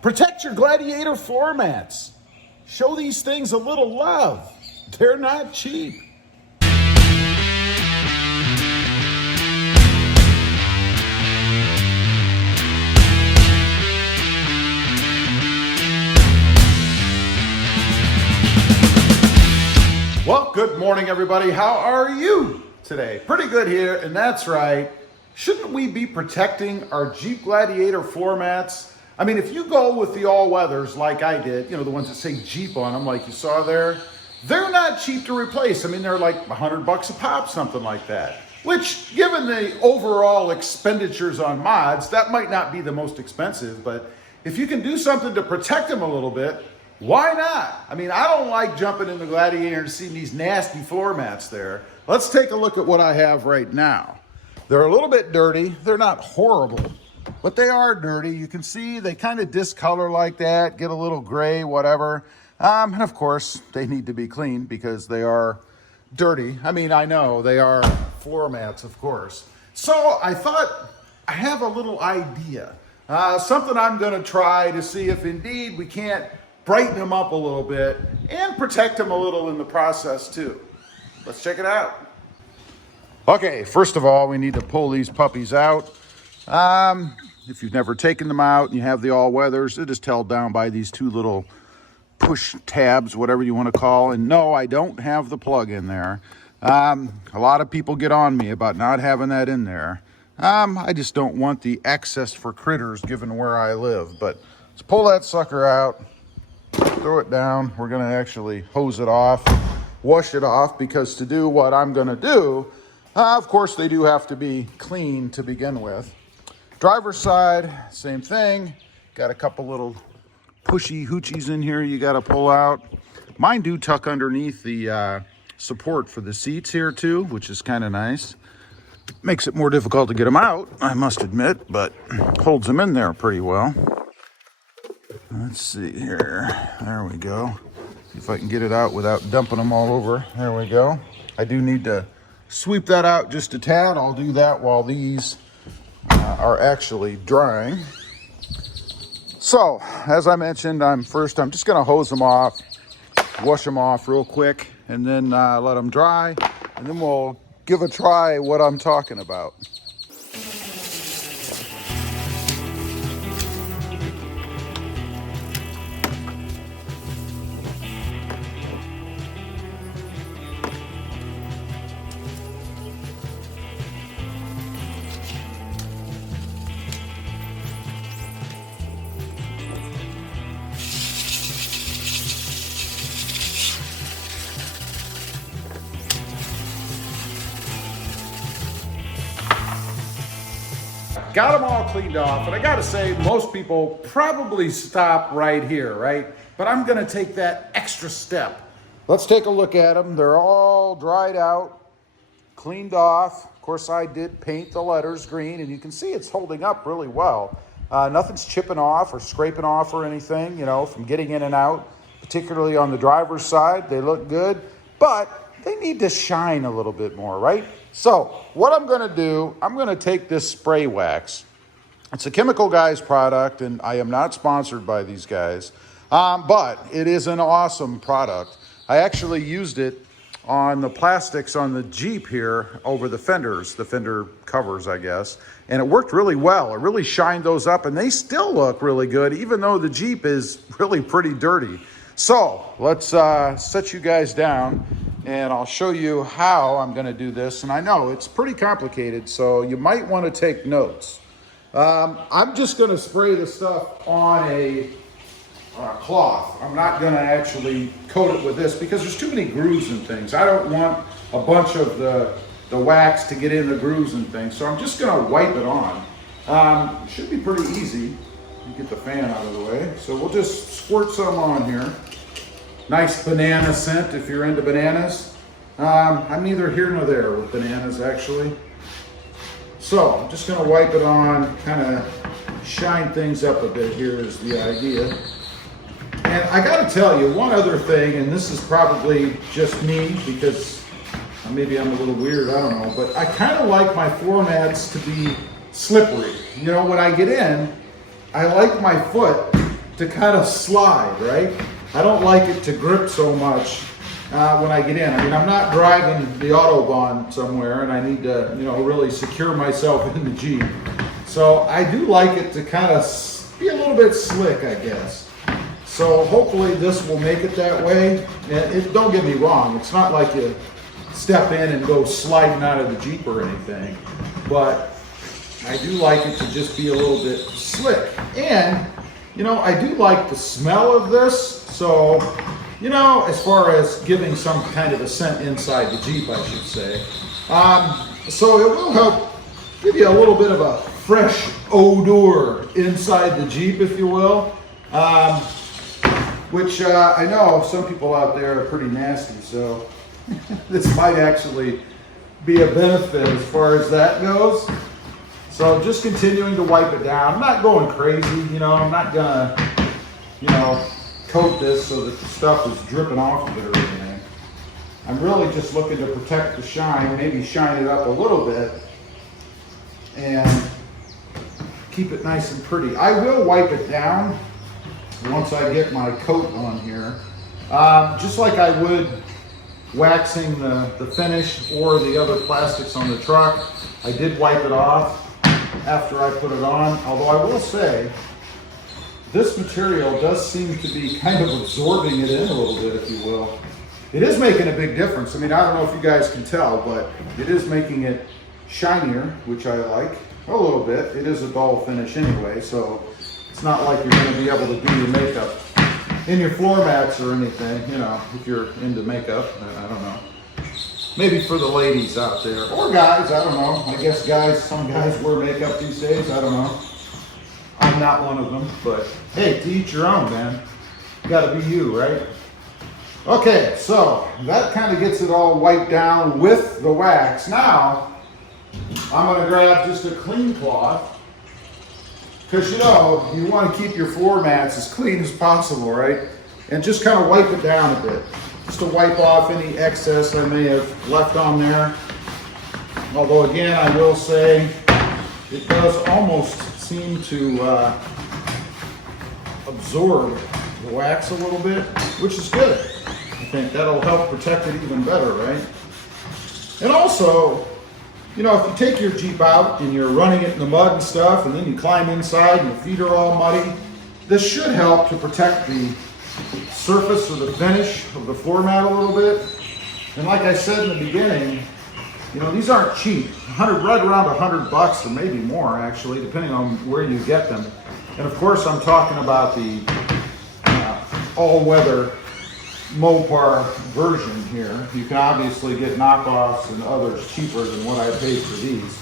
Protect your Gladiator floor mats. Show these things a little love. They're not cheap. Well, good morning, everybody. How are you today? Pretty good here, and that's right. Shouldn't we be protecting our Jeep Gladiator floor mats? I mean, if you go with the all-weathers like I did, you know, the ones that say Jeep on them like you saw there, they're not cheap to replace. I mean, they're like $100 a pop, something like that. Which, given the overall expenditures on mods, that might not be the most expensive, but if you can do something to protect them a little bit, why not? I mean, I don't like jumping in the Gladiator and seeing these nasty floor mats there. Let's take a look at what I have right now. They're a little bit dirty. They're not horrible, but they are dirty. You can see they kind of discolor like that, get a little gray, whatever. And of course, they need to be cleaned because they are dirty. I mean, I know they are floor mats, of course. So I thought I have a little idea, something I'm going to try to see if indeed we can't brighten them up a little bit and protect them a little in the process too. Let's check it out. Okay, first of all, we need to pull these puppies out. If you've never taken them out and you have the all-weathers, they're just held down by these two little push tabs, whatever you want to call. And no, I don't have the plug in there. A lot of people get on me about not having that in there. I just don't want the access for critters given where I live. But let's pull that sucker out. Throw it down. We're going to actually hose it off, wash it off, because to do what I'm going to do, of course, they do have to be clean to begin with. Driver's side, same thing. Got a couple little pushy hoochies in here you got to pull out. Mine do tuck underneath the support for the seats here too, which is kind of nice. Makes it more difficult to get them out, I must admit, but holds them in there pretty well. Let's see here. There we go. See if I can get it out without dumping them all over. There we go. I do need to sweep that out just a tad. I'll do that while these are actually drying. So, as I mentioned, I'm just going to hose them off, wash them off real quick, and then let them dry, and then we'll give a try what I'm talking about. Got them all cleaned off, and I gotta say, most people probably stop right here, right? But I'm gonna take that extra step. Let's take a look at them. They're all dried out, cleaned off. Of course, I did paint the letters green, and you can see it's holding up really well. Nothing's chipping off or scraping off or anything, you know, from getting in and out, particularly on the driver's side. They look good, but they need to shine a little bit more, right? So what I'm going to do, I'm going to take this spray wax. It's a Chemical Guys product, and I am not sponsored by these guys, but it is an awesome product. I actually used it on the plastics on the Jeep here over the fenders, the fender covers, I guess, and it worked really well. It really shined those up, and they still look really good, even though the Jeep is really pretty dirty. So let's set you guys down, and I'll show you how I'm going to do this. And I know it's pretty complicated, so you might want to take notes. I'm just going to spray the stuff on a cloth. I'm not going to actually coat it with this because there's too many grooves and things. I don't want a bunch of the wax to get in the grooves and things, so I'm just going to wipe it on. It should be pretty easy. Get the fan out of the way. So we'll just squirt some on here. Nice banana scent if you're into bananas. I'm neither here nor there with bananas, actually. So I'm just going to wipe it on, kind of shine things up a bit here is the idea. And I got to tell you one other thing, and this is probably just me because maybe I'm a little weird, I don't know, but I kind of like my floor mats to be slippery. You know, when I get in, I like my foot to kind of slide, right? I don't like it to grip so much when I get in. I mean, I'm not driving the Autobahn somewhere and I need to, you know, really secure myself in the Jeep. So I do like it to kind of be a little bit slick, I guess. So hopefully this will make it that way. And don't get me wrong, it's not like you step in and go sliding out of the Jeep or anything, but I do like it to just be a little bit slick. And, you know, I do like the smell of this. So, you know, as far as giving some kind of a scent inside the Jeep, I should say. So it will help give you a little bit of a fresh odor inside the Jeep, if you will. Which I know some people out there are pretty nasty, so this might actually be a benefit as far as that goes. So just continuing to wipe it down. I'm not going crazy, you know, I'm not gonna, you know, coat this so that the stuff is dripping off of it or anything. I'm really just looking to protect the shine, maybe shine it up a little bit and keep it nice and pretty. I will wipe it down once I get my coat on here, just like I would waxing the finish or the other plastics on the truck. I did wipe it off after I put it on, although I will say this material does seem to be kind of absorbing it in a little bit, if you will. It is making a big difference. I mean, I don't know if you guys can tell, but it is making it shinier, which I like a little bit. It is a dull finish anyway, so it's not like you're going to be able to do your makeup in your floor mats or anything, you know, if you're into makeup. I don't know. Maybe for the ladies out there, or guys, I don't know. I guess some guys wear makeup these days, I don't know. I'm not one of them, but hey, to each your own, man. You gotta be you, right? Okay, so that kind of gets it all wiped down with the wax. Now, I'm gonna grab just a clean cloth, because you know, you want to keep your floor mats as clean as possible, right? And just kind of wipe it down a bit, just to wipe off any excess I may have left on there. Although again, I will say, it does almost seem to absorb the wax a little bit, which is good. I think that'll help protect it even better, right? And also, you know, if you take your Jeep out and you're running it in the mud and stuff, and then you climb inside and your feet are all muddy, this should help to protect the surface or the finish of the floor mat a little bit. And like I said in the beginning, you know, these aren't cheap. Right around $100 or maybe more, actually, depending on where you get them. And of course, I'm talking about the all-weather Mopar version here. You can obviously get knockoffs and others cheaper than what I paid for these.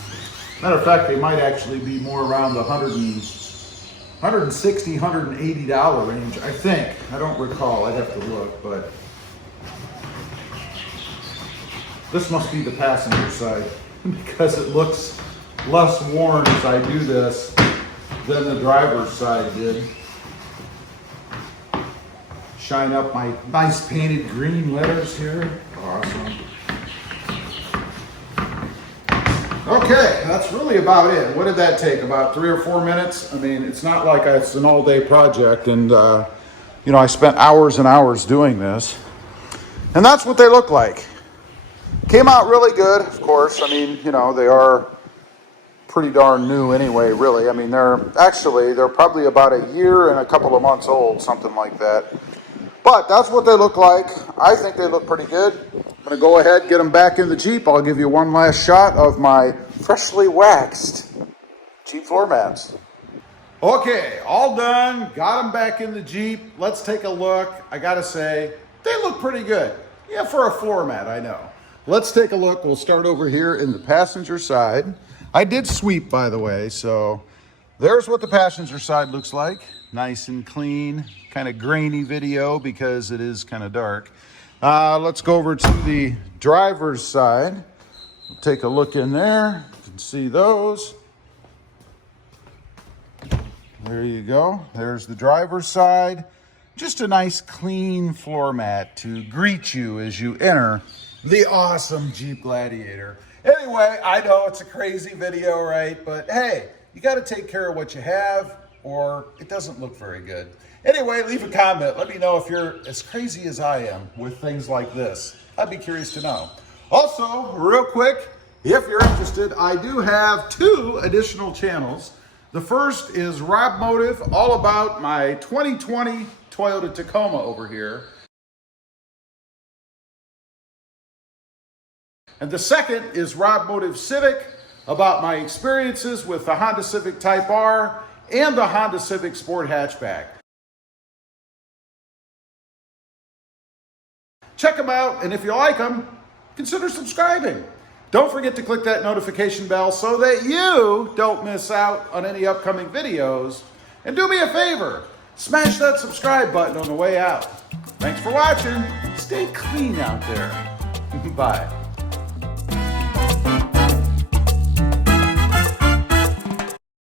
Matter of fact, they might actually be more around the $160, $180 range, I think. I don't recall, I'd have to look, but this must be the passenger side because it looks less worn as I do this than the driver's side did. Shine up my nice painted green letters here. Awesome. Okay, that's really about it. What did that take? About 3 or 4 minutes? I mean, it's not like it's an all-day project, and you know, I spent hours and hours doing this. And that's what they look like. Came out really good, of course. I mean, you know, they are pretty darn new anyway, really. I mean, they're probably about a year and a couple of months old, something like that. But that's what they look like. I think they look pretty good. I'm gonna go ahead, get them back in the Jeep. I'll give you one last shot of my freshly waxed Jeep floor mats. Okay, all done. Got them back in the Jeep. Let's take a look. I gotta say, they look pretty good. Yeah, for a floor mat, I know. Let's take a look. We'll start over here in the passenger side. I did sweep, by the way, so there's what the passenger side looks like. Nice and clean, kind of grainy video because it is kind of dark. Let's go over to the driver's side. We'll take a look in there. You can see those. There you go. There's the driver's side. Just a nice clean floor mat to greet you as you enter the awesome Jeep Gladiator. Anyway, I know it's a crazy video, right? But hey, you got to take care of what you have, or it doesn't look very good. Anyway, leave a comment. Let me know if you're as crazy as I am with things like this. I'd be curious to know. Also, real quick, if you're interested, I do have 2 additional channels. The first is Rob Motive, all about my 2020 Toyota Tacoma over here. And the second is Rob Motive Civic, about my experiences with the Honda Civic Type R and the Honda Civic Sport Hatchback. Check them out, and if you like them, consider subscribing. Don't forget to click that notification bell so that you don't miss out on any upcoming videos. And do me a favor, smash that subscribe button on the way out. Thanks for watching. Stay clean out there. Bye.